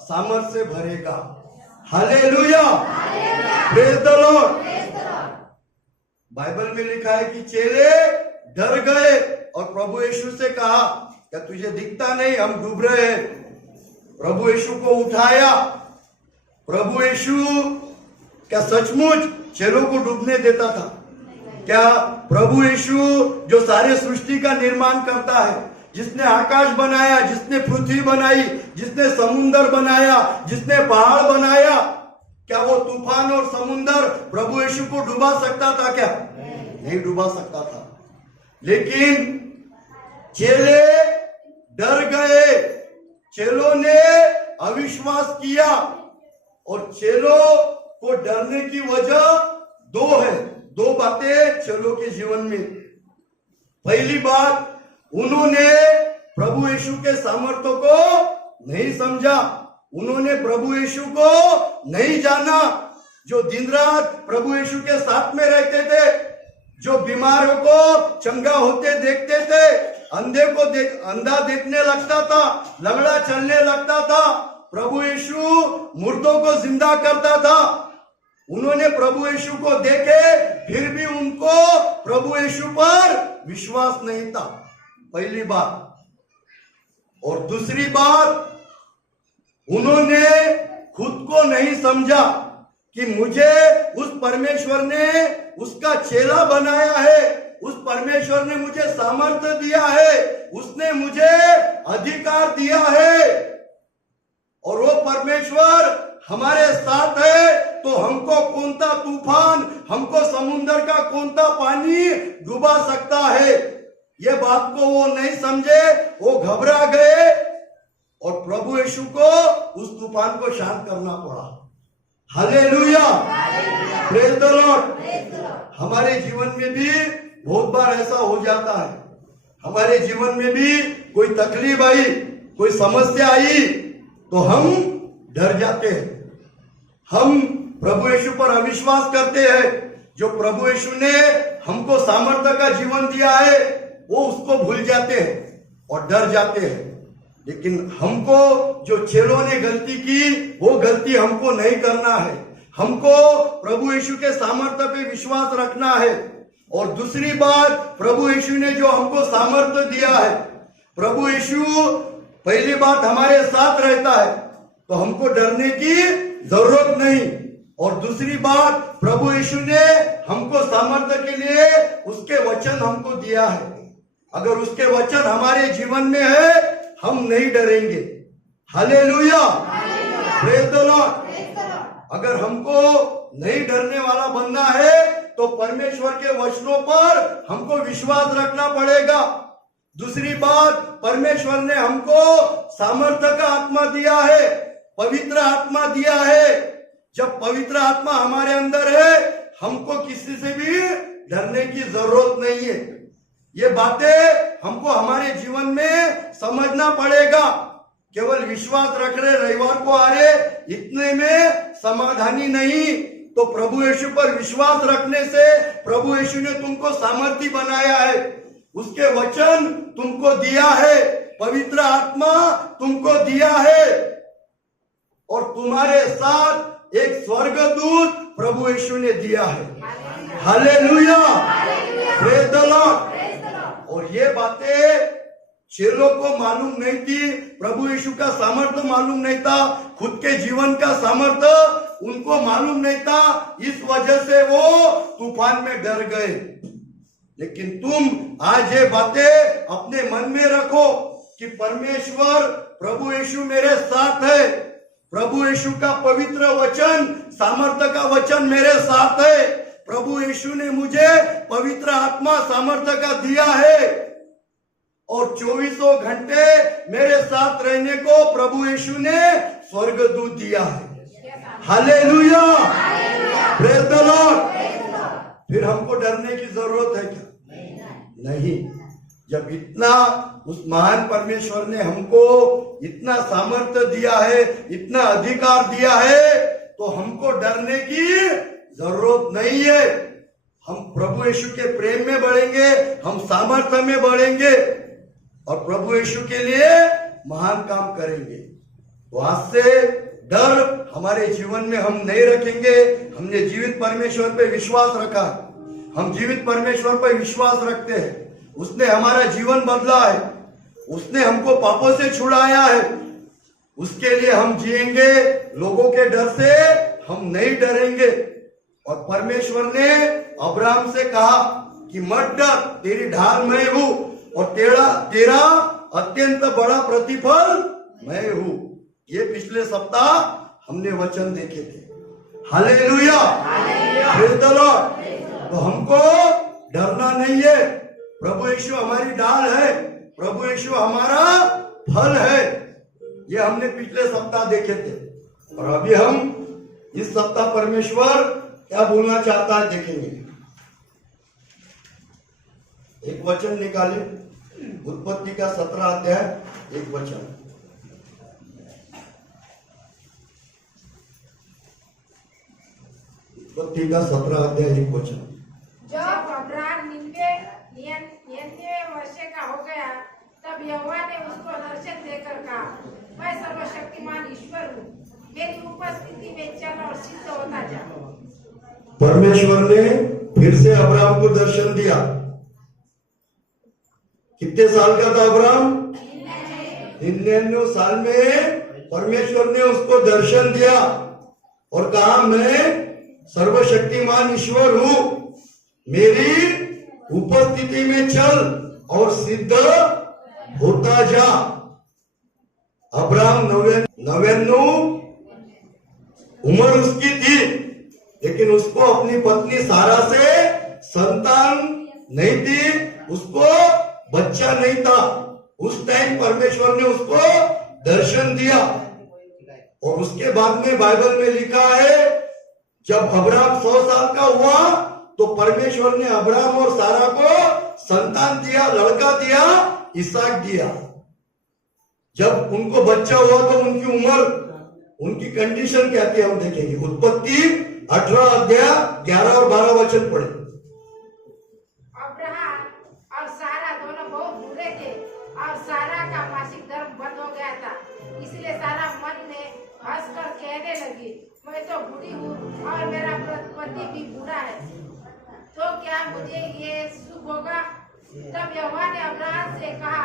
सामर्थ से भरेगा। Hallelujah, praise the Lord. Bible में लिखा है कि चेले डर गए और प्रभु यीशु से कहा, क्या तुझे दिखता नहीं हम डूब रहे हैं? प्रभु यीशु को उठाया। प्रभु यीशु क्या सचमुच चेलों को डूबने देता था? क्या प्रभु यीशु जो सारे सृष्टि का निर्माण करता है, जिसने आकाश बनाया, जिसने पृथ्वी बनाई, जिसने समुद्र बनाया, जिसने पहाड़ बनाया, क्या वो तूफान और समुद्र प्रभु यीशु को डुबा सकता था? क्या नहीं डुबा सकता था। लेकिन चेले डर गए, चेलों ने अविश्वास किया। और चेलों को डरने की वजह दो है, दो बातें चेलों के जीवन में। पहली बात, उन्होंने प्रभु यीशु के सामर्थ्य को नहीं समझा, उन्होंने प्रभु यीशु को नहीं जाना, जो दिन रात प्रभु यीशु के साथ में रहते थे, जो बीमारों को चंगा होते देखते थे, अंधे को अंधा देखने लगता था, लंगड़ा चलने लगता था, प्रभु यीशु मुर्दों को जिंदा करता था। उन्होंने प्रभु यीशु को देखे, फिर भी उनको प्रभु यीशु पर विश्वास नहीं था। पहली बात। और दूसरी बात, उन्होंने खुद को नहीं समझा कि मुझे उस परमेश्वर ने उसका चेला बनाया है, उस परमेश्वर ने मुझे सामर्थ्य दिया है, उसने मुझे अधिकार दिया है, और वो परमेश्वर हमारे साथ है, तो हमको कौन सा तूफान, हमको समुद्र का कौन सा पानी डुबा सकता है? ये बात को वो नहीं समझे, वो घबरा गए और प्रभु यीशु को उस तूफान को शांत करना पड़ा। Hallelujah, praise the Lord. हमारे जीवन में भी बहुत बार ऐसा हो जाता है। हमारे जीवन में भी कोई तकलीफ आई, कोई समस्या आई, तो हम डर जाते हैं, हम प्रभु यीशु पर अविश्वास करते हैं। जो प्रभु यीशु ने हमको सामर्थ्य का जीवन दिया है, वो उसको भूल जाते हैं और डर जाते हैं। लेकिन हमको जो चेलों ने गलती की, वो गलती हमको नहीं करना है। हमको प्रभु यीशु के सामर्थ्य पे विश्वास रखना है। और दूसरी बात, प्रभु यीशु ने जो हमको सामर्थ्य दिया है, प्रभु यीशु पहली बात हमारे साथ रहता है, तो हमको डरने की जरूरत नहीं। और दूसरी बात, प्रभु यीशु ने हमको सामर्थ्य के लिए उसके वचन हमको दिया है। अगर उसके वचन हमारे जीवन में है, हम नहीं डरेंगे। Hallelujah, praise the Lord. अगर हमको नहीं डरने वाला बनना है, तो परमेश्वर के वचनों पर हमको विश्वास रखना पड़ेगा। दूसरी बात, परमेश्वर ने हमको सामर्थ्य का आत्मा दिया है, पवित्र आत्मा दिया है। जब पवित्र आत्मा हमारे अंदर है, हमको किसी से भी डरने की जरूरत नहीं है। ये बातें हमको हमारे जीवन में समझना पड़ेगा। केवल विश्वास रख रहे, रविवार को आ रहे, इतने में समाधानी नहीं। तो प्रभु यीशु पर विश्वास रखने से प्रभु यीशु ने तुमको सामर्थी बनाया है, उसके वचन तुमको दिया है, पवित्र आत्मा तुमको दिया है, और तुम्हारे साथ एक स्वर्गदूत प्रभु यीशु ने दिया है। Hallelujah, praise the Lord. और ये बातें चेलों को मालूम नहीं थी, प्रभु यीशु का सामर्थ्य मालूम नहीं था, खुद के जीवन का सामर्थ्य उनको मालूम नहीं था। इस वजह से वो तूफान में डर गए। लेकिन तुम आज ये बातें अपने मन में रखो कि परमेश्वर प्रभु यीशु मेरे साथ है, प्रभु यीशु का पवित्र वचन, सामर्थ्य का वचन मेरे साथ है, प्रभु यीशु ने मुझे पवित्र आत्मा सामर्थ्य का दिया है, और 24 घंटे मेरे साथ रहने को प्रभु यीशु ने स्वर्गदूत दिया है। Hallelujah, praise the Lord. फिर हमको डरने की जरूरत है क्या? नहीं। जब इतना उस महान परमेश्वर ने हमको इतना सामर्थ्य दिया है, इतना अधिकार दिया है, तो हमको डरने की जरूरत नहीं है। हम प्रभु यीशु के प्रेम में बढ़ेंगे, हम सामर्थ्य में बढ़ेंगे और प्रभु यीशु के लिए महान काम करेंगे। तो आज से डर हमारे जीवन में हम नहीं रखेंगे। हमने जीवित परमेश्वर पे विश्वास रखा, हम जीवित परमेश्वर पर विश्वास रखते हैं। उसने हमारा जीवन बदला है, उसने हमको पापों से छुड़ाया है। उसके लिए हम जिएंगे, लोगों के डर से हम नहीं डरेंगे। और परमेश्वर ने अब्राहम से कहा कि मत डर, तेरी ढाल मैं हूं और तेरा अत्यंत बड़ा प्रतिफल मैं हूं। ये पिछले सप्ताह हमने वचन देखे थे। Hallelujah, praise the Lord. तो हमको डरना नहीं है। प्रभु यीशु हमारी ढाल है, प्रभु यीशु हमारा फल है। ये हमने पिछले सप्ताह देखे थे। और अभी हम इस सप्ताह परमेश्वर क्या बोलना चाहता है देखेंगे। एक वचन निकाले, उत्पत्ति का 17 अध्याय, एक वचन। उत्पत्ति का 17 अध्याय, एक वचन। जब अब्राहम 99 वर्ष का हो गया, तब यहोवा ने उसको दर्शन देकर कहा, मैं सर्वशक्तिमान ईश्वर हूँ, मेरी उपस्थिति में चल और सिद्ध होता जा। परमेश्वर ने फिर से अब्राहम को दर्शन दिया। कितने साल का था अब्राहम? 99 साल में परमेश्वर ने उसको दर्शन दिया और कहा, मैं सर्वशक्तिमान ईश्वर हूं, मेरी उपस्थिति में चल और सिद्ध होता जा। अब्राहम 99 उम्र उसकी थी, लेकिन उसको अपनी पत्नी सारा से संतान नहीं थी, उसको बच्चा नहीं था। उस टाइम परमेश्वर ने उसको दर्शन दिया। और उसके बाद में बाइबल में लिखा है, जब अब्राहम 100 साल का हुआ तो परमेश्वर ने अब्राहम और सारा को संतान दिया, लड़का दिया, इसहाक दिया। जब उनको बच्चा हुआ तो उनकी उम्र, उनकी कंडीशन क्या थी हम देखेंगे। उत्पत्ति 18 अध्याय 11 और 12 वचन पढ़े। अब्राहम और सारा दोनों बहुत बूढ़े थे और सारा का मासिक धर्म बंद हो गया था। इसलिए सारा मन में हंसकर कहने लगी, मैं तो बूढ़ी हूँ और मेरा पति भी बूढ़ा है, तो क्या मुझे ये शुभ होगा? तब यहोवा ने अब्राहम से कहा,